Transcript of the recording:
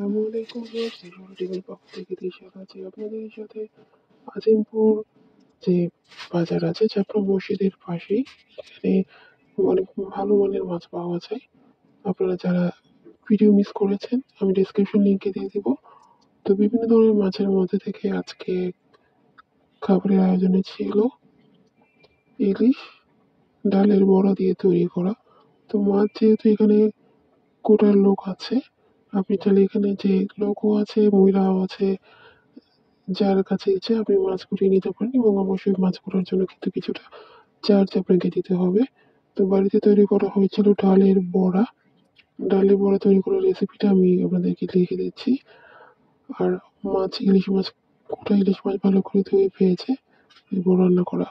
আসসালামু আলাইকুম ভিউয়ার্স, টিভির পক্ষ থেকে দিশাদ আছি আপনাদের সাথে। আজিমপুর যে বাজার আছে জাফর মসজিদের পাশেই, এখানে অনেক ভালো মানের মাছ পাওয়া যায়। আপনারা যারা ভিডিও মিস করেছেন আমি ডেসক্রিপশন লিঙ্কে দিয়ে দিব। তো বিভিন্ন ধরনের মাছের মধ্যে থেকে আজকে খাবারের আয়োজনে ছিল ইলিশ ডালের বড়া দিয়ে তৈরি করা। তো মাছ যেহেতু এখানে কোটার লোক আছে, আপনি চাইলে এখানে যে লোকও আছে মহিলাও আছে, যার কাছে ইচ্ছে আপনি মাছ কুটিয়ে নিতে পারেন, এবং অবশ্যই মাছ করার জন্য কিন্তু কিছুটা চার্জ আপনাকে দিতে হবে। তো বাড়িতে তৈরি করা হয়েছিল ডালের বড়া তৈরি করার রেসিপিটা আমি আপনাদেরকে লিখে দিচ্ছি। আর ইলিশ মাছ, গোটা ইলিশ মাছ ভালো করে ধুয়ে পেয়েছে এই বড়া রান্না করা।